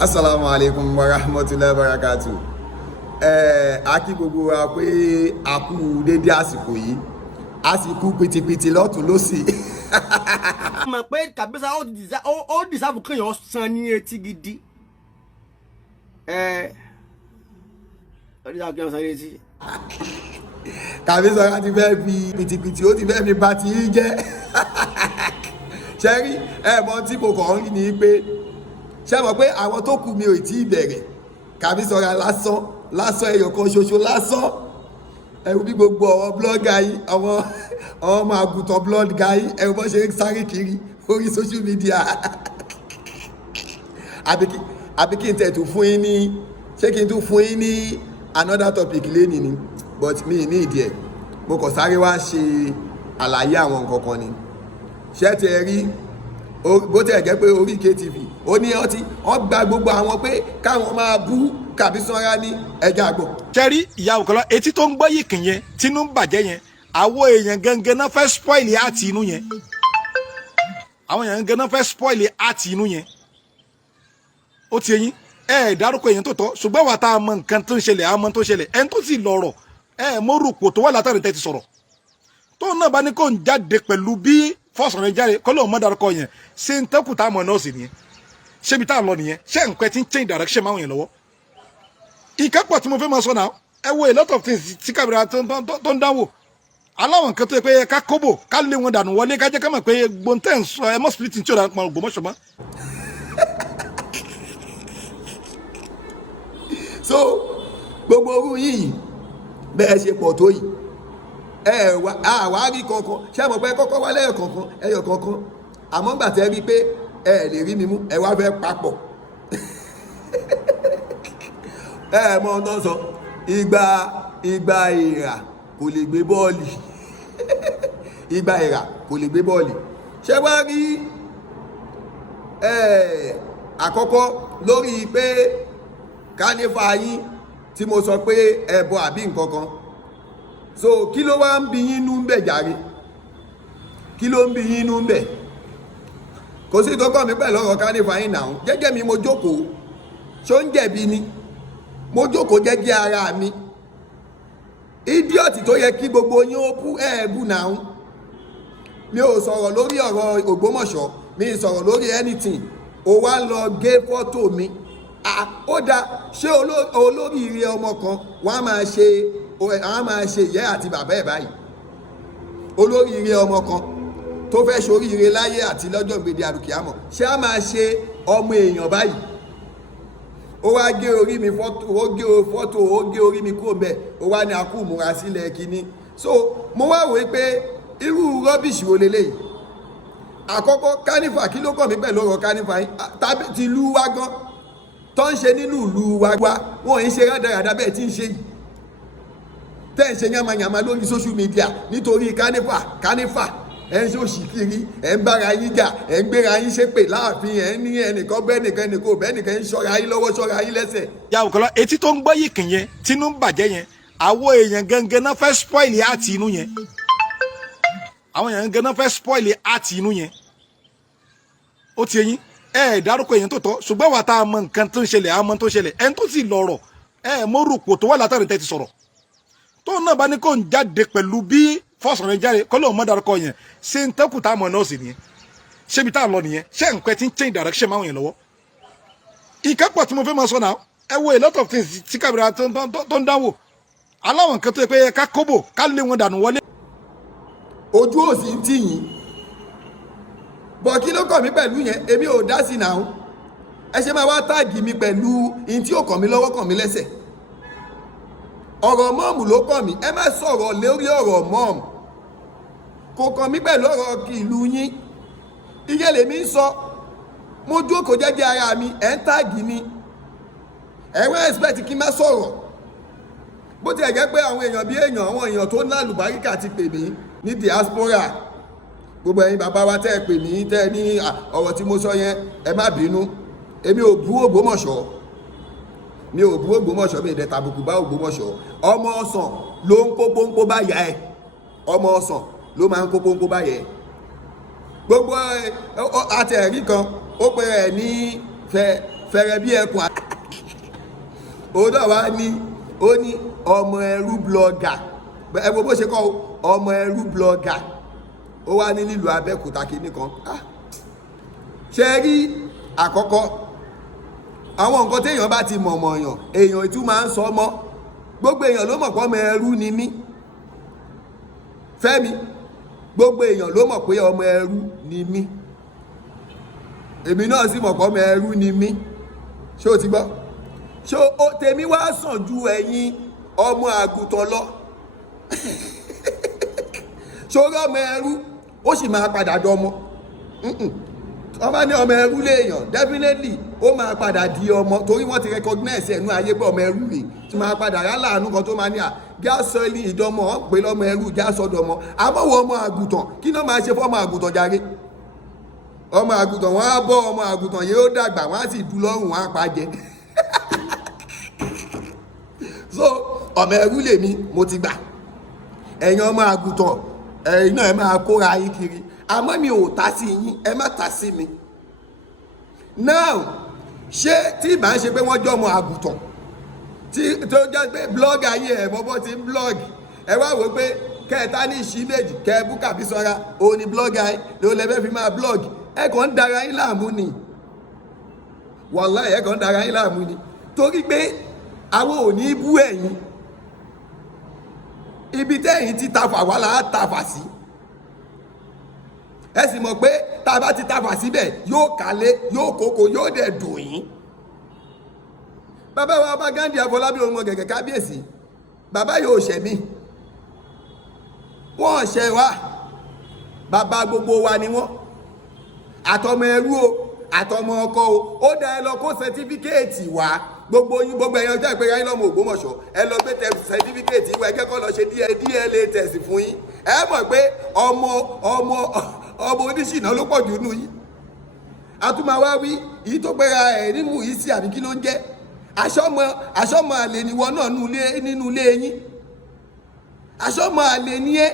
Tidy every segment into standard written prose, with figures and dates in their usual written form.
Assalamu alaikum wa rahmatullahi wa barakatuh. Akí gbogbo wa pé a kú dédé àsìkò yìí, àsìkò pìtìpìtì lọ́tún lósì. Mọ̀ pé Kabisanra ó dìsáàbù kéèyàn san ní etí gidi. Ó dìsáàbù kéèyàn san ní etí. Kabisanra ti fẹ́ fi pìtìpìtì ó ti fẹ́ fi bá ti yín jẹ́. Ṣẹ́rí ẹ̀mọ́ tí mo kàn ń rí ni pé ṣé mọ̀ pé àwọn tó kù mi ò tí ì bẹ̀rẹ̀ Kabisanra lásán ẹyọ kan ṣoṣo lásán ẹ̀rù bí gbogbo àwọn blọ́gà yìí àwọn ọmọ àgùntàn blọ́gà yìí ẹ̀rù bọ́ ṣe ń sáré kiri orí social media àbí kí n tẹ̀tù fún yín ní ṣé kí n tún fún yín ní another topic lẹ́nìí ni but mi ní ìdí ẹ̀ mo kàn sáré wá ṣe àlàyé àwọn nǹkan kan ni ṣé ti ẹ rí bó tẹ̀ jẹ́ pé orí KTV ó ní wọ́n gba gbogbo àwọn pé káwọn máa bú Kabisanra ní ẹja àgbọ̀. Ṣẹ́rí ìyá òkèlọ́ etí tó ń gbọ́ yìí kìn yẹn tínú ń bàjẹ́ yẹn àwọn èèyàn gangan náà fẹ́ spoil àti inú yẹn àwọn èèyàn gangan náà fẹ́ spoil àti inú yẹn ó ti yẹn dárúkọ èèyàn tó tọ́ ṣùgbọ́n wà tá a mọ nǹkan tó ń ṣẹlẹ̀ àmọ́ tó ń ṣẹlẹ̀ ẹni tó sì lọ̀rọ̀ mórùkù tó wà látàrí tẹ́ ti sọ̀rọ̀ tó náà bá ní kó ń jáde pẹ̀lú bí fọ́sọ̀rọ̀ yẹn jáde kọ́ lóun mọ́ dárúkọ yẹn ṣé ń tẹ́kù tá a mọ̀ náà sì nìyẹn ṣé ibi tá a lọ nìyẹn ṣé nǹkan ti ń change direction máa ń yẹn lọ́wọ́ ìkápọ̀ tí mo fẹ́ máa sọ náà ẹ wo a lot of things tí Kabisanra tó ń dánwò aláwọn nǹkan tó yẹ pé ká kóbò ká lé wọn dànù wọlé ká jẹ́ ká mọ̀ pé gbóntẹ́ ń sọ ẹ mọ́ split tí ó dà pọ̀ Ògbómọ̀ṣọ́ mọ́. So gbogbo orú yìí bẹ́ẹ̀ ṣe pọ̀ tó yìí àwa rí kankan ṣé mo pẹ́ kọ́kọ́ wá lẹ́yọ̀ kankan ẹyọ kankan àmọ́ gbà tẹ́ rí pé ẹ lè rí mi mú ẹ wá fẹ́ papọ̀ mọ ohun tó ń sọ ìgbà ìrà kò lè gbé bọ́ọ̀lì ìgbà ìrà kò lè gbé bọ́ọ̀lì ṣé wá rí àkọ́kọ́ lórí pé kánífà yín tí mo sọ pé ẹbọ àbí nǹkan kan so kí ló wá ń bí yín nú ń bẹ̀ jàre kí ló ń bí yín nú ń bẹ̀ kò sí ìtọ́kọ̀ mi pẹ̀lú ọ̀rọ̀ kánífà yín náà jẹ́jẹ́ mi mo jókòó ṣó ń jẹ̀bi ni mo jókòó jẹ́jẹ́ ara mi idiot tó yẹ kí gbogbo yín ó bú ẹ̀ẹ́bù náà mi ò sọ̀rọ̀ lórí ọ̀rọ̀ Ògbómọ̀ṣọ́ mi ì sọ̀rọ̀ lórí anything ó wá lọ gé fọ́tò mi ó dá ṣé olóríire ọmọ kan wọ́n á máa ṣe ìyá àti bàbá ẹ̀ báyìí olóríire ọmọ kan tó fẹ́ ṣoríire láyé àti lọ́jọ́ gbèdé àrùkìámọ̀ ṣé á máa ṣe ọmọ èèyàn báyìí ó wá gé orí mi fọ́tò ó gé orí mi kúrò bẹ́ẹ̀ ó wá ní akú múra sílẹ̀ kínní so mo wá wòó pé irú rọ́bìṣì wo leléyìí àkọ́kọ́ kánífà kí ló kàn mí pẹ̀lú ọ̀rọ̀ kánífà yín tàbí ti ìlú wa gan tó ń ṣe nínú ìlú wa wọn ò ń ṣe rádaràdà bẹ́ẹ̀ tí ń ṣe yìí tẹ́ ń ṣe yamayama lórí social media nítorí kánífà ẹ̀ ń ṣòṣì kiri ẹ̀ ń bára yín jà ẹ̀ ń gbéra yín ṣépè láàfin ẹ̀ ń ní ẹnìkan bẹ́ẹ̀ nìkan ẹnìkan bẹ́ẹ̀ nìkan ń ṣọ́ra yín lọ́wọ́ ṣọ́ra yín lẹ́sẹ̀. ìyá òkèlọ́ etí tó ń gbọ́ yìí kìn yẹn tínú ń bàjẹ́ yẹn àwọn èèyàn gangan náà fẹ́ spoil àti inú yẹn àwọn èèyàn gangan náà fẹ́ spoil àti inú yẹn ó ti yẹn dárúkọ èèyàn tó tọ́ ṣùgbọ́n wà tá a mọ nǹkan tó ń ṣẹlẹ̀ àmọ́ tó ń ṣẹlẹ̀ ẹni tó sì lọ̀rọ̀ mórùkù tó wà látàrí tẹ́ ti sọ̀rọ̀ tó náà bá ní kó ń jáde pẹ̀lú bí fọ́sọ̀rọ̀ yẹn jáde kọ́ lóun mọ́ dárúkọ yẹn ṣé ń tẹ́kù tá a mọ̀ náà sì nìyẹn ṣé ibi tá a lọ nìyẹn ṣé nǹkan ti ń change direction máa ń yẹn lọ́wọ́ ìkápọ̀ tí mo fẹ́ máa sọ náà ẹ wo a lot of things tí Kabisanra tó ń dánwò aláwọn nǹkan tó yẹ pé ká kóbò ká lé wọn dànù wọlé. ojú òsì ń tì yín bọ̀ kí ló kàn mí pẹ̀lú yẹn èmi ò dá sí náà ẹ ṣe máa wá táàgì mi pẹ̀lú in tí ò kàn mí lọ́wọ́ kàn mí lẹ́sẹ̀ ọ̀rọ̀ mọ́ọ̀mù ló kàn mí ẹ má sọ̀rọ̀ lórí ọ̀rọ̀ mọ́ọ̀mù kò kàn mí pẹ̀lú ọ̀rọ̀ ìlú yín iye lèmi ń sọ mo jókòó jẹ́jẹ́ ara mi ẹ̀ ń táàgì mi ẹ̀ wọ́n expect kí n má sọ̀rọ̀ bó ti ẹ̀ jẹ́ pé àwọn èèyàn bí èèyàn àwọn èèyàn tó ní àlùbáríkà ti pè mí ní diaspora gbogbo ẹ̀yin bàbá wa tẹ́ ẹ pè mí tẹ́ ẹ ní ọ̀rọ̀ tí mo sọ yẹn ẹ má bínú èmi ò bú Ògbómọ̀ṣọ́ mi ò bú Ògbómọ̀ṣọ́ mi ìdẹ tàbùkù bá Ògbómọ̀ṣọ́ ọmọ ọsàn ló ń kó pọ́npọ́ bá yà ẹ ọmọ ọsàn ló máa ń kó pọ́npọ́ bá yà ẹ gbogbo àtẹ̀rí kan ó pe ẹ̀ ní fẹ̀rẹ̀ bí ẹkùn òun náà wá ní ó ní ọmọ ẹrú blogger ẹ wo bó ṣe kọ́ ọmọ ẹrú blogger ó wá ní nílùú Abẹ́òkúta kìíní kan ṣe rí àkọ́kọ́ àwọn nǹkan téèyàn bá ti mọ̀mọ̀ yàn èèyàn ìtú máa ń sọ mọ́ gbogbo èèyàn ló mọ̀ pé ọmọ ẹrú ni mí Fẹ́mi gbogbo èèyàn ló mọ̀ pé ọmọ ẹrú ni mí èmi náà sì mọ̀ pé ọmọ ẹrú ni mí ṣé o ti gbọ́ ṣé o tèmi wá sàn ju ẹ̀yin ọmọ àgùntàn lọ ṣórí ọmọ ẹrú ó sì máa padà dọmọ wọ́n bá ní ọmọ ẹrú léèyàn definitely ó máa padà di ọmọ torí wọ́n ti recognize ẹ̀nú ayé pé ọmọ ẹrú rè tí máa padà rá láàánú kan tó máa ní gásọ́ọ̀lì ìdánmọ̀ ọ́n pè lọ́mọ ẹrú gásọ́dọ̀mọ́ àmọ́wọ́ ọmọ àgùntàn kí náà máa ṣe fọ́mọ àgùntàn jàre ọmọ àgùntàn wọ́n á bọ́ ọmọ àgùntàn yóò dàgbà wọ́n á sì dú lọ́rùn wọ́n á pa jẹ so ọmọ ẹrú lèmi mo ti gbà ẹ̀yin ọmọ àgùntàn ẹ̀yin náà ẹ máa kóra yín kiri àmọ́ mi ò ta sí yín ẹ má ta sí mi now ṣé tí ìbá ń ṣe pé wọ́n jọ ọmọ àgùntàn tí tó jẹ́ pé blog ayé ẹ̀ bọ́bọ́ ti ń blog ẹ wá wò pé kẹta ní ìṣí méjì kẹbú Kabisanra òun ni blog ayé ló lẹ́fẹ́ fi máa blog ẹ kàn ń dara yín láàmú ni wàláhì ẹ kàn ń dara yín láàmú ni torí pé àwọn ò ní bú ẹ̀yin ibi tẹ́yìn ti tafà wà láà tafà sí ẹ sì mọ̀ pé tá a bá ti tafà síbẹ̀ yóò kálé yóò kókó yóò dẹ̀ dùn yín bàbá wa bá Ghandi Afọlábí ọmọ gẹ̀gẹ̀ kábíyèsí bàbá yóò ṣẹ̀ mí wọ́n ṣẹ̀ wá bàbá gbogbo wa ni wọ́n àtọmọ ẹrú o àtọmọ ọkọ o ó dá ẹ lọ kó sẹtífíkẹ́ẹ̀tì wá gbogbo yín gbogbo ẹ̀yàn ọjọ́ ìpẹ́yà yín lọ́mọ Ògbómọ̀ṣọ́ ẹ lọ gbé sẹtífíkẹ́ẹ̀tì ìwà ẹ̀kẹ́kọ̀ọ́ lọ ṣe DNA test fún yín ẹ mọ̀ pé ọmọ oníṣìnà ló pọ̀ jù nù yín àtúmọ̀ wá wí èyí tó pẹ́ra ẹ̀ nínú yìí sí àbí kí ló ń jẹ́ aṣọ́mọ àlè níwọ náà nínú ilé yín aṣọ́mọ àlè ní ẹ́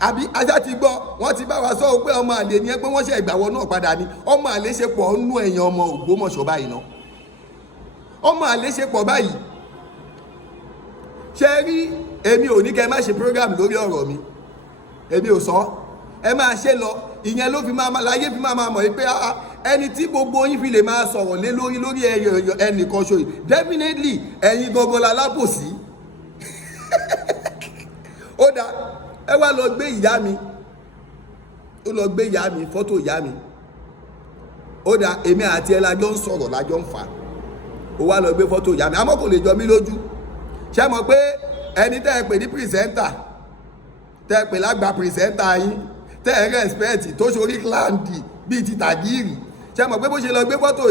àbí ajá ti gbọ́ wọ́n ti bá wa sọ pé ọmọ àlè ní ẹ́ pé wọ́n ṣe ìgbàwọ́ náà padà ní ọmọ àlè ṣe pọ̀ nínú ẹ̀yàn ọmọ Ògbómọ̀ṣọ́ báyìí náà ọmọ àlè ṣe pọ̀ báyìí ṣe rí èmi ò ní kẹ́ má ṣe program lórí ọ̀rọ̀ mi èmi ò sọ ẹ máa ṣe lọ ìyẹn ló fi máa láyé fi máa mọ̀ pé ẹni tí gbogbo yín fi lè máa sọ̀rọ̀ lé lórí ẹnìkan ṣoyè definitely ẹ̀yin gangan la lábòsí ó dáa ẹ wá lọ gbé ìyá mi ó lọ gbé ìyá mi fọ́tò ìyá mi ó dáa èmi àti ẹ lájọ ń sọ̀rọ̀ lájọ ń fà ó wá lọ gbé fọ́tò ìyá mi àmọ́ kò lè jọ mí lójú ṣé mọ̀ pé ẹni tẹ́ ẹ pè ní pìrìsẹ́ńtà tẹ́ ẹ pè lágbà pìrìsẹ́ńtà yín tẹ́ ẹ rẹ́spẹ̀tì tó ṣorí kíláǹdì bíi ti tàgírì ṣé mọ̀ pé bó ṣe lọ gbé fọ́tò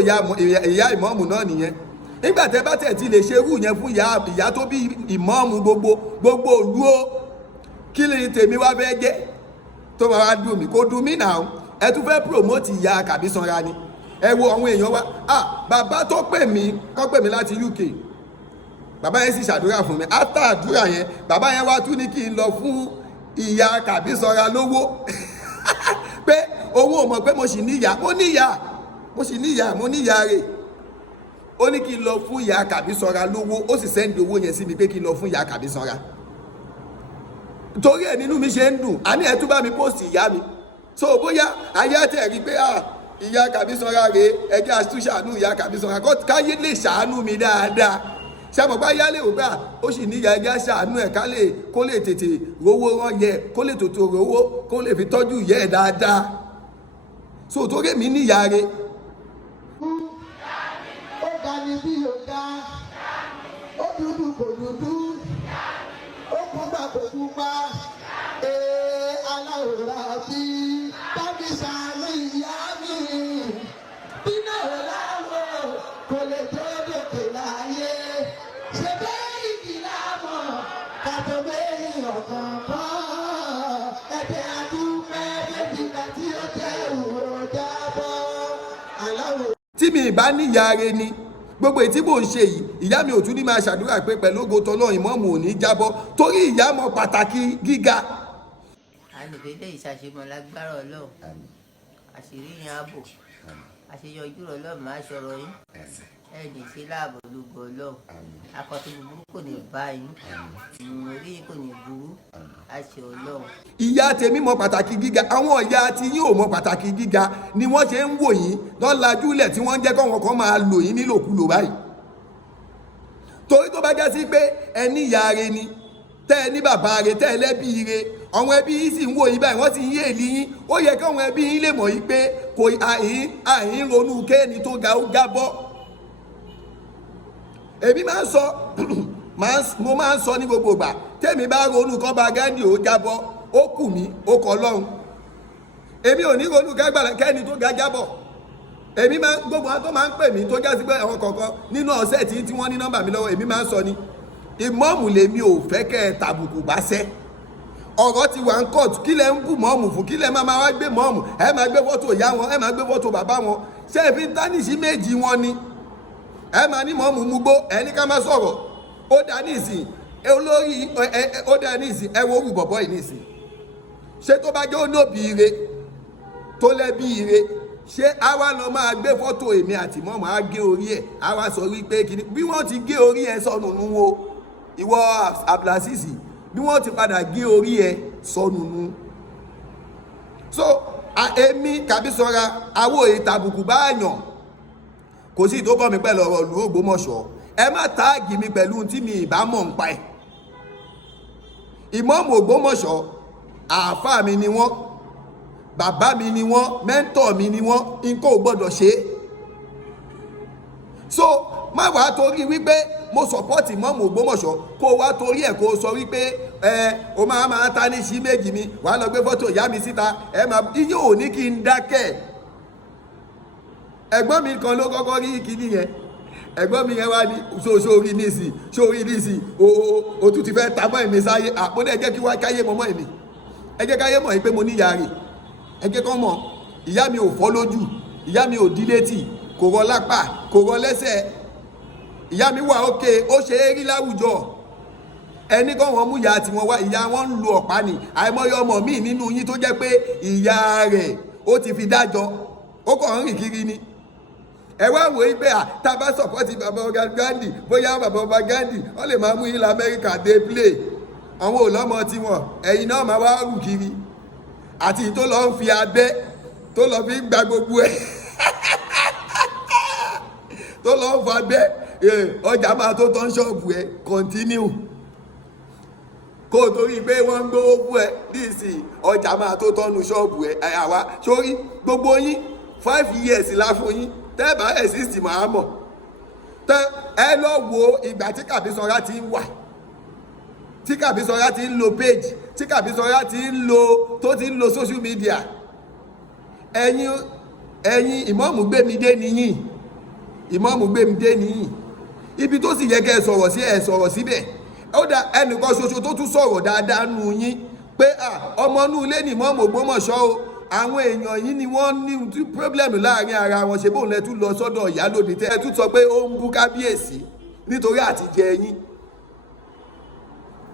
ìyá ìmọ̀ọ́mù náà nìyẹn nígbà tẹ́ bá tẹ̀ ti lè ṣerú yẹn fún ìyá tó bí ìmọ̀ọ́mù gbogbo òlú ó kí ni tèmi wá fẹ́ jẹ́ tó máa wá dùn mí kó dùn mí náà ẹ tún fẹ́ promote ìyá Kabisanra ni ẹ wo àwọn èèyàn wa bàbá tó pè mí láti UK bàbá yẹn sì ṣàdúrà fún mi after àdúrà yẹn bàbá yẹn wá tún ní kí n lọ fún ìyá Kabisanra lówó pé òun ò mọ̀ pé mo sì níyà mo níyà rẹ̀ ó ní kí n lọ fún ìyá Kabisanra lówó ó sì sẹ́ndì owó yẹn sí mi pé kí n lọ fún ìyá Kabisanra torí ẹ̀ nínú mi ṣe ń dùn àní ẹ̀ tún bá mi post ìyá mi so bóyá ayé àtẹ̀ rí pé ìyá Kabisanra rèé ẹjẹ́ àtúnṣàánú ìyá Kabisanra káyé lè ṣàánú mi dáadáa ṣàmọ̀pá yálé ò gbà ó sì níyà ẹjẹ́ ṣàánú ẹ̀ kó lè tètè rówó rán yẹ kó lè tètè rówó kó lè fi tọ́jú yẹ ẹ̀ dáadáa so torí mi níyà rẹ̀. ó ga ni bí ó ga ó dúdú kò dúdú ó pupa kò pupa aláwòrán bí bábí sàánú ìyá mi bínú ọ̀làwọ̀ kò lè tó dòkè láyé ṣe bẹ́ẹ̀ ìdílé àmọ́ kàtó bẹ́ẹ̀ ọ̀kan kan ẹ̀jẹ̀ àdúpẹ́ bébí kan tí ó jẹ́ ìwòrò jábọ́ aláwọ̀. tí mi ìbá níyà rẹ̀ ni gbogbo ètí mò ń ṣe yìí ìyá mi ò tún ní máa ṣàdúrà pé pẹ̀lú ògo tọ́lọ́ ìmọ̀ọ́mù ò ní jábọ́ torí ìyá mọ̀ pàtàkì gíga. àlùbẹ́dẹ́ ìṣàṣemọ̀ lágbára ọlọ́run àṣírí yẹn ààbò àṣeyọjú ọlọ́run máa ṣọ̀rọ̀ yín ẹnì sí láàbò lógo ọlọ́run akọ̀tún búburú kò ní bá yín orí kò ní burú àṣẹ ọlọ́run. ìyá tèmi mọ pàtàkì gíga, àwọn ìyá tí yín ò mọ pàtàkì gíga ni wọ́n ṣe ń wò yín lọ́lajúlẹ̀ tí wọ́n ń jẹ́ kọ́wọn kan máa lò yín nílòkulò báyìí. torí tó bá já sí pé ẹni ìyá re ni tẹ́ ẹ ní bàbá re tẹ́ ẹ lẹ́bí re, àwọn ẹbí yín sì ń wò yín báyìí wọ́n ti ń yé èlì yín, ó yẹ káwọn ẹbí yín lè mọ̀ yín pé kò àyín ronú kéènì tó ga ó jábọ́. èmi máa ń sọ mo máa ń sọ ní gbogbo ìgbà tẹ́mi bá ronú kọ́ bá Gándì ó jábọ́ ó kù mí ó kọ́ lọ́hùn. èmi ò ní ronú kẹ́ni tó ga jábọ̀. èmi máa gbogbo àwọn tó máa ń pè mí tó jásí pé àwọn kọ̀ọ̀kan nínú ọ̀sẹ̀ tí wọ́n ní nọ́mbà mi lọ́wọ́, èmi máa ń sọ ni ìmọ̀ọ́mù lèmi ò fẹ́ kẹ́ ẹ tàbùkù bá sẹ́. ọ̀rọ̀ ti wà ń kóòtù, kí lẹ ń bù mọ́ọ̀mù fún, kí lẹ máa wá gbé mọ́ọ̀mù, ẹ máa gbé fọ́tò ìyá wọn, ẹ máa gbé fọ́tò bàbá wọn, ṣé ẹ fi ń tánìṣí méjì wọn ni. ẹ máa ní mọ́ọ̀mù mugbó, ẹ ní ká má sọ̀rọ̀. ó dá nísìn olórí ó dá nísìn ẹ wo orú bọ̀bọ̀ yìí nísìn. ṣé tó bá jẹ́ olóbi ire tó lẹ́bí ire, ṣé a wá lọ máa gbé fọ́tò èmi àti mọ́ọ̀mù á gé orí ẹ̀, á wá sọ wípé kìíní bí wọ́n ti gé orí ẹ̀ sọnù nù wo ìwọ Abdullasisi, bí wọ́n ti padà gé orí ẹ̀ sọnù nù. so èmi Kabisanra àwọ̀ ìtàbùkù bá yàn, kò sí tó kọ́ mi pẹ̀lú ọ̀rọ̀ ìlú Ògbómọ̀ṣọ́. ẹ má táàgì mi pẹ̀lú tí mi ìbá mọ̀ ń pa ẹ̀. ìmọ̀ọ́mù Ògbómọ̀ṣọ́ àáfàá mi ni wọ́n, bàbá mi ni wọ́n, mẹ́ńtọ̀ mi ni wọ́n, nǹkan ò gbọ́dọ̀ ṣe é. so má wàá torí wípé mo sọ̀pọ́tì ìmọ̀ọ́mù Ògbómọ̀ṣọ́ kó wá torí ẹ̀ kó sọ wípé o máa ta ní sí méjì mi, wàá lọ gbé fọ́tò ìyá mi síta, ẹ máa iye ò ní kí n dákẹ́. ẹ̀gbọ́n mi kan ló kọ́kọ́ rí kíní yẹn, ẹ̀gbọ́n mi yẹn wá ní sórí nísì o tún ti fẹ́ ta mọ́ èmi sáyé àpọ́nlẹ̀ ẹ jẹ́ kí wá káyé mọ́ èmi, ẹ jẹ́ káyé mọ̀ pé mo níyà rè, ẹ jẹ́ kán mọ̀ ìyá mi ò fọ́ lójú, ìyá mi ò dí létí, kò rọ lápá, kò rọ lẹ́sẹ̀, ìyá mi wà ókè, ó ṣe é rí láwùjọ. ẹni kọ́ wọn mú ìyá tiwọn wá, ìyá wọn ń lo ọ̀pá ni. àìmọye ọmọ míì nínú yín tó jẹ́ pé ìyá rẹ̀ ó ti fi dájọ́, ó kàn ń rìn kiri ni. ẹ wá wòó pé tá a bá sọ̀pọ́tì bàbá ọba Gándì, bóyá bàbá ọba Gándì wọ́n lè máa mú yín lọ Amẹ́ríkà dé play, àwọn ò lọ́mọ tiwọn, ẹ̀yin náà máa wá rù kiri. àti tó lọ ń fi abẹ́ tó lọ fi gba gbogbo ẹ̀ tó lọ ń fa abẹ́ ọjà máa tó tán ṣọ́ọ̀bù ẹ̀ continue. kó o torí pé wọ́n ń gbówó fún ẹ nísìnyí ọjà máa tó tọ́nu ṣọ́ọ̀bù ẹ̀ àwa sórí gbogbo yín 5 years la fún yín, tẹ́ ẹ bá exist máa mọ̀. ẹ lọ wo ìgbà tí Kabisanra ti ń wà, tí Kabisanra ti ń lo page, tí Kabisanra ti ń lo social media. ẹ̀yin ìmọ̀ọ́mù gbémidé nìyí, ìmọ̀ọ́mù gbémidé nìyí. ibi tó sì yẹ kẹ́ ẹ sọ̀rọ̀ sí ẹ sọ̀rọ̀ síbẹ̀. ó dá ẹnìkan ṣoṣo tó tún sọ̀rọ̀ dáadáa nù yín pé ọmọ inú ilé ni ìmọ̀ọ́mù Ògbómọ̀ṣọ́ o, àwọn èèyàn yìí ni wọ́n ní problem láàrin ara wọn, ṣe bóun lẹ tún lọ sọ́dọ̀ Ìyálóde tẹ́ ẹ tún sọ pé ó ń bú kábíyèsí nítorí àtijẹ yín.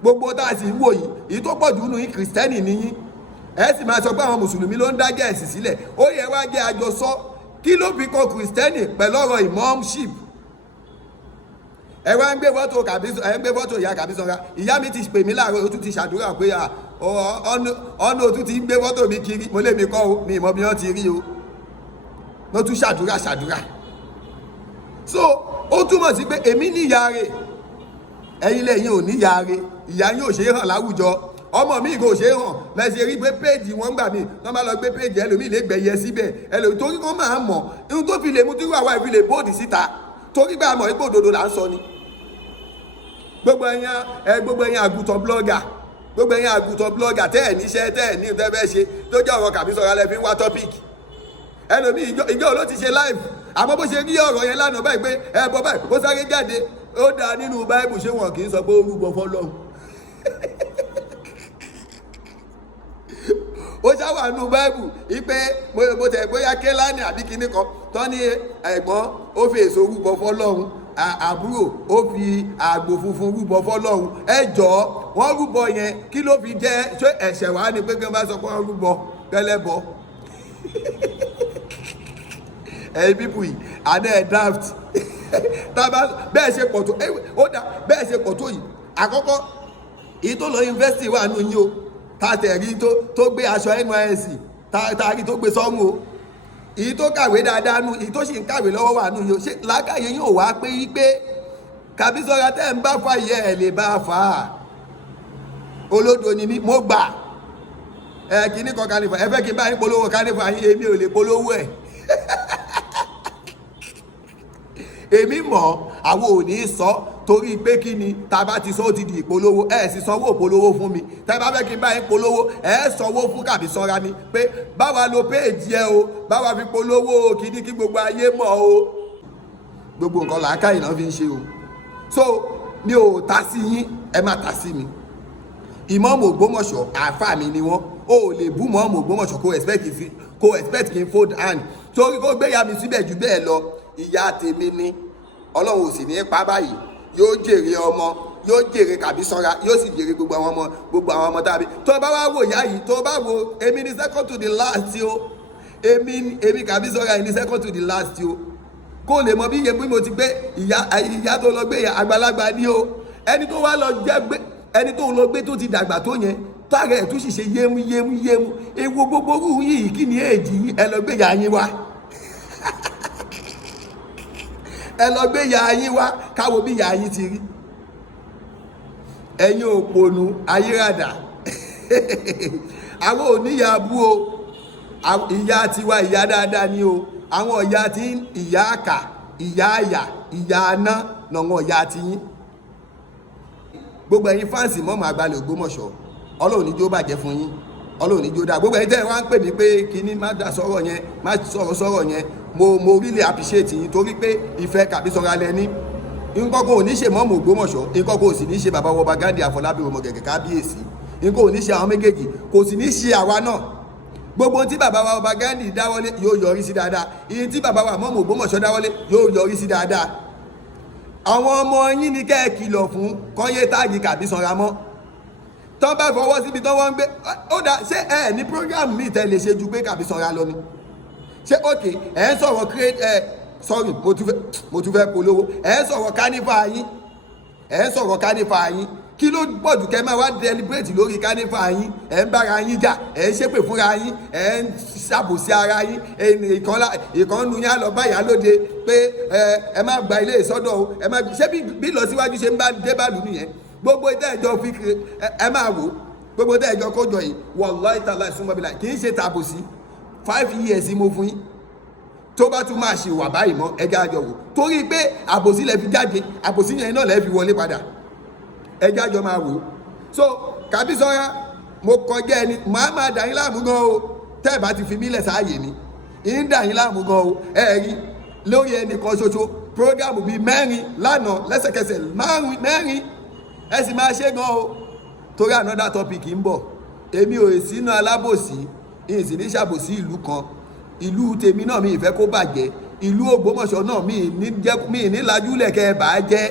gbogbo tá a sì ń wò yìí, èyí tó pọ̀ jù nù yín kìrìsìtẹ́nì nìyí, ẹ sì máa sọ pé àwọn mùsùlùmí ló ń dájẹ́ ẹ̀sìn sílẹ̀. ó yẹ wá jẹ́ àjọsọ, kí ló fi kọ kìrìsìtẹ́nì pẹ̀lú ọ̀rọ̀ ìmọ̀ọ́mship. ẹ wá ń gbé fọ́tò ìyá Kabisanra, ìyá mi ti pè mí láàárọ̀, ó tún ti ṣàdúrà pé ọ̀nà òtún ti ń gbé fọ́tò mi kiri, mo lè mi kọ́ o, mi ìmọ̀ bí wọ́n ti rí o, wọ́n tún ṣàdúrà. so ó túmọ̀ sí pé èmi níyà rẹ̀, ẹ̀yin lẹ́yìn ò níyà rẹ̀, ìyá yín ò ṣe é hàn láwùjọ. ọmọ mi kò ṣe é hàn lẹ́sẹ̀ rí pé péèjì wọ́n gbà mí, wọ́n bá lọ gbé péèjì ẹlòmíì lè gbẹ̀yẹ síbẹ̀, ẹlòmíì torí wọ́n máa mọ̀ ohun tó fi lè mú tí wàá wá ìfilè bóòdì síta, torí gbà mọ̀ ipò òdodo là ń sọ ni. gbogbo ẹ̀yin àgùntàn blogger, gbogbo ẹ̀yin àgùntàn blogger tẹ́ ẹ̀ níṣẹ́ tẹ́ ẹ̀ ní ìfẹ́ fẹ́ ṣe tó jẹ́ ọ̀rọ̀ Kabisanra lẹ fi ń wá tọ́píìkì. ẹlòmíì ìjọ ló ti ṣe live, àmọ́ bó ṣe rí ọ̀rọ̀ yẹn lánàá báyìí pé bọ́ báyìí ó sáré jáde, ó dá nínú báìbù, ṣé wọn kì í sọ pé ó rúbọ fọ́lọ́run. ó ṣáwà nù báìbù ipe mo tẹ̀ bóyá Kélánì àbí kinní kan tọ́ ní ẹ̀gbọ́n ó fi èso rúbọ fọ́lọ́run, àbúrò ó fi àgbò funfun rúbọ fọ́lọ́run. ẹ jọ̀ọ́ wọ́n rúbọ yẹn kí ló fi jẹ́, ṣé ẹ̀ṣẹ̀ wá ni pé kí wọ́n bá sọ pé wọ́n rúbọ tẹ́lẹ̀bọ. ẹ̀yin pípù yìí àná ẹ̀ draft tábà bẹ́ẹ̀ ṣe pọ̀ tó ó dà bẹ́ẹ̀ ṣe pọ̀ tó yìí àkọ́kọ́ èyí tó lọ yunifásitì wà nù yín o tàtẹ̀rí tó gbé aṣọ NYSC tàrí tó gbé sọ́run o èyí tó kàwé dáadáa nù èyí tó sì ń kàwé lọ́wọ́ wà nù yín o ṣé làákàyè yín ò wá pé yí pé Kabisanra tẹ́ ń bá fà yẹ ẹ̀ lè bá a fà á olódo ni mí mo gbà kìíní kan kánífà ẹ fẹ́ kí n bá yín polówó kánífà yín èmi ò lè polówó ẹ̀ èmi mọ̀ àwọn ò ní sọ torí pé kí ni tá a bá ti sọ ó ti di ìpolówó ẹ sì sanwó ìpolówó fún mi tá a bá fẹ́ kí n bá yín polówó ẹ sanwó fún Kabisanra ni pé báwa lo péèjì ẹ o báwa fi polówó kìíní kí gbogbo ayé mọ̀ o gbogbo nǹkan làákàyè náà fi ń ṣe o so mi ò ta sí yín ẹ má ta sí mi ìmọ̀ọ́mù Ògbómọ̀ṣọ́ àáfà mi ni wọ́n o ò lè bú mọ̀ọ́mù Ògbómọ̀ṣọ́ kó expect kí n fold hand torí kó gbéyà mi síbẹ̀ jù bẹ́ẹ̀ lọ ìyá tèmi ni Ọlọ́run ò sì ní pa báyìí yóò jèrè ọmọ yóò jèrè Kabisanra yóò sì jèrè gbogbo àwọn ọmọ tàbí tó bá wá wò ìyá yìí tó bá wo èmi ni second to the last o èmi Kabisanra ni second to the last o kó lè mọ bí iye bí mo ti gbé ìyá tó lọ gbé àgbàlagbà ní o ẹni tó wá lọ jẹ́ gbé ẹni tó lọ gbé tó ti dàgbà tó yẹn táàrẹ̀ ẹ̀ tó sì ṣe yémú ewu gbogbo rú yìí kí ni èjì yìí ẹ lọ gbé ìyá yín wá ẹ lọ gbé ìyá yín wá káwo bí ìyá yín ti rí ẹ̀yin òpònú ayírádà àwọn oníyàbú o ìyá tiwa ìyá dáadáa ni o àwọn ìyá tí ìyá àkà ìyá àyà ìyá aná lọ́wọ́ ìyá ti yín gbogbo ẹ̀yin fáǹsì mọ́mọ́ àgbàlẹ̀ Ògbómọ̀ṣọ́ Ọlọ́run ní jó bàjẹ́ fún yín Ọlọ́run ní jó dáa gbogbo ẹ̀yin tẹ́ ẹ wá ń pè mí pé kíní má dá sọ̀rọ̀ yẹn má sọ̀rọ̀ yẹn mo really appreciate yín torí pé ìfẹ́ Kabisanra lẹ́ni nǹkan kò ní ṣe mọ́mọ́ Ògbómọ̀ṣọ́ nǹkan kò sì ní ṣe bàbá wọba Ghandi Àfọlábí ọmọ gẹ̀gẹ̀ kábíyèsí nǹkan ò ní ṣe àwọn méjèèjì kò sì ní ṣe àwa náà gbogbo tí bàbá wa ọba Ghandi dáwọ́lé yóò yọrí sí dáadáa iye tí bàbá wa mọ́mọ́ Ògbómọ̀ṣọ́ dáwọ́lé yóò yọrí sí dáadáa àwọn ọmọ yín ní kẹ́ ẹ kìlọ̀ fún kọ́yé táàgì Kabisanra mọ́ tọ́ bá fọwọ́ síbi tọ́ wọ́n ń gbé ó dá ṣé ẹ ní program mi tẹ́ lè ṣe ju pé Kabisanra lọ ni ṣé ok ẹ ń sọ̀rọ̀ sorry mo tún fẹ́ polówó ẹ ń sọ̀rọ̀ kánífà yín kí ló gbọ́dù kẹ́ máa wá deliberate lórí kánífà yín ẹ ń bára yín jà ẹ ń ṣépè fúnra yín ẹ ń ṣàbòsí ara yín ìkànnù yín á lọ bá Ìyálóde pé ẹ má gba ilé ìsọdọ̀ o ẹ má ṣé bí lọ síwájú ṣe ń bá dé bàlù nìyẹn gbogbo ìtẹ́ẹ̀jọ́ fi ẹ máa wò gbogbo ìtẹ́ẹ̀jọ́ kójọ yìí wallahi ta'ala ìsúnmọ́bìlà kì í ṣe tàbòsí 5 years mo fún yín tó bá tún máa ṣe wà báyìí mọ́ ẹjẹ́ àjọ wò torí pé àbòsí lẹ fi jáde àbòsí yẹn náà lẹ fi wọlé padà ẹjẹ́ àjọ máa wò so Kabisanra mo kọjá ẹni máa dà yín láàmú gan o tẹ́ ẹ̀ bá ti fi mílẹ̀ sáàyè mi ń dà yín láàmú gan o rí lórí ẹnì kan ṣoṣo program bíi 4 lánàá lẹ́sẹ̀kẹsẹ̀ 4 ẹ sì máa ṣe gan o torí another topic ń bọ̀ èmi ò sínú alábòsí ìsìn ní ṣàbòsí ìlú kan ìlú tèmi náà mi ìfẹ́ kó bàjẹ́ ìlú Ògbómọ̀ṣọ́ náà mi ní lajúlẹ̀ kẹ́ ẹ bàá jẹ́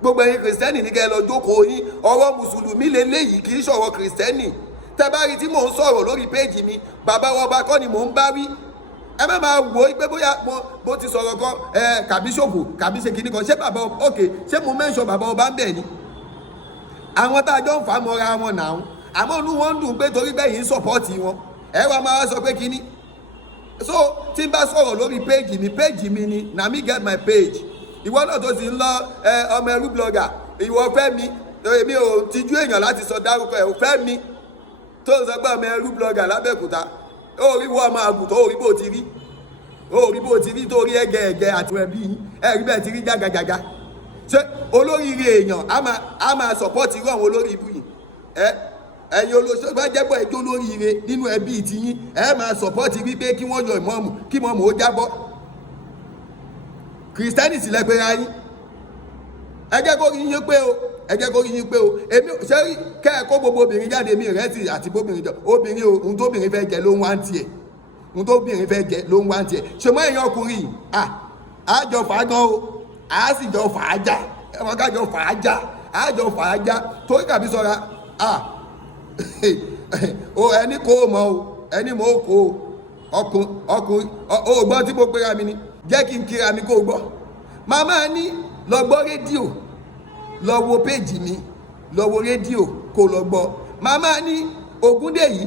gbogbo ẹ̀yin kìrìsìtẹ́nì ní kẹ́ ẹ lọ jókòó yín ọ̀rọ̀ mùsùlùmí lélẹ́yìí kì í ṣọ̀rọ̀ kìrìsìtẹ́nì tẹ́ bá rí tí mò ń sọ̀rọ̀ lórí péèjì mi bàbá wọba kọ́ ni mò ń bá wí ẹ má máa wò ó pé bóyá mo ti sọ̀rọ̀ kan kàbíṣòfò kàbíṣe kìíní kan ṣé bàbá ok ṣé mo mẹ́ńsọ̀ bàbá ọba ń bẹ̀ ni àwọn tá a jọ ń fà á mọ́ra wọn náà àmọ́ inú wọn ń dùn pé torí bẹ́ẹ̀ yìí ń sọ̀pọ́ọ̀tì wọn ẹ wá máa sọ pé kíní so tí n bá sọ̀rọ̀ lórí péèjì mi ni na me get my page ìwọ náà tó sì ń lọ ọmọ ẹrú blogger ìwọ fẹ́ mi èmi ò tijú èèyàn láti sọ dárúkọ ẹ̀ ò fẹ́ mi tó ń sọ pé ọmọ ẹrú blogger lábẹ́òkúta ó rí wọ́n ọmọ àgùntàn ó rí bó ti rí tó rí ẹgẹ àti ẹbí ẹ̀rí bẹ́ẹ̀ ti rí jágajàga ṣé olóríire èèyàn á máa sọ̀pọ́ọ̀tì irú àwọn olórí ibú yìí ẹ̀yin olóṣèlú bá jẹ́bọ̀ ẹjọ́ olóríire nínú ẹbí tiyín ẹ máa sọ̀pọ́ọ̀tì wípé kí wọ́n yọ ìmọ̀ọ́mù kí mọ̀ọ́mù ó jábọ́ kìrìsìtẹ́nì sì lẹ́gbẹ̀rẹ̀ ayín ẹ jẹ́ kó rí yín pé o èmi ṣé kẹ́ ẹ kó gbogbo obìnrin jáde mi rẹ́ ti àti bóbìnrin jọ obìnrin o ohun tóbìnrin fẹ́ jẹ ló ń wá ń tiẹ̀ ṣùgbọ́n èèyàn ọkùnrin yìí àjọ fàájọ o a sì jọ fàájà ẹ̀wọ̀n kájọ fàájà àjọ fàájà torí Kabisanra ẹni kò mọ o ẹni mọ kò ọkùnrin o gbọ́ tí mo pera mi ni jẹ́ kí n kíra mi kó gbọ́ màmá ní lọ gbọ́ rédíò lọ wo péjì mi lọ wo rédíò kó lọ gbọ́. màmá ní Ògúndèyí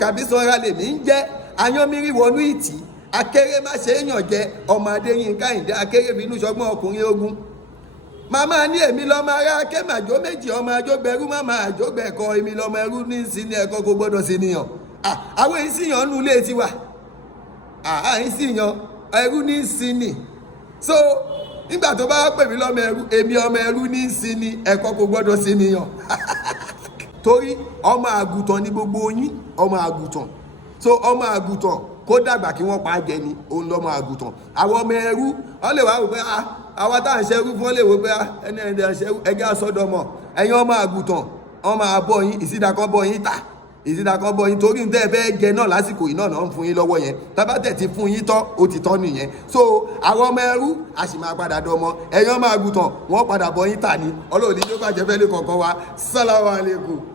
Kabisanra lèmi ń jẹ́ ayánmírí wọnú ìtì akéré má ṣe é yàn jẹ ọmọ Adéyínká Àyìndé akéré bínú ṣọgbọ́n ọkùnrin ogun. màmá ní èmi lọ́mọ ará akémàjó méjì ọmọ àjọgbẹ̀rú màmá àjọgbẹ̀kọ èmi lọ́mọ ẹrú ní ìsinmi ẹ̀kọ́ kò gbọ́dọ̀ sí nìyàn. àwọn èyí sì yàn nú ilé tiwa àyìn sì yan ẹrú ní ìsinmi. so nígbà tó bá pè mí lọ́mọ ẹrú èmi ọmọ ẹrú ní ìsinmi ẹ̀kọ́ kò gbọ́dọ̀ sí nìyàn. torí ọmọ àgùntàn ní gbogbo yín ọmọ àgùntàn. so ọmọ àgùntàn kó dàgbà kí wọ́n pa á jẹ ni òun lọ́mọ àgùntàn. àwọn ọmọ ẹrú wọ́n lè wá wò pé àwa tá à ń ṣerú fún lè wò pé ẹni ẹgbẹ́ àsọdọmọ ẹ̀yin ọmọ àgùntàn ọmọ àbọ̀ yín ìsídàkọ́ bọ̀ yín ta ìsídàkọ́ bọ̀ yín torí tẹ́ ẹ fẹ́ jẹ náà lásìkò yìí náà ń fún yín lọ́wọ́ yẹn tábàtẹ̀ ti fún yín tán ó ti tán nìyẹn. so àwọn ọmọ ẹrú a sì máa padà dọmọ ẹ̀yin ọmọ àgùntàn wọ́n padà bọ̀ yín ta ni Ọlọ́run ní yóò bàjẹ́ fẹ́ lé kọ̀ọ̀kan wa. Salamu alaikum.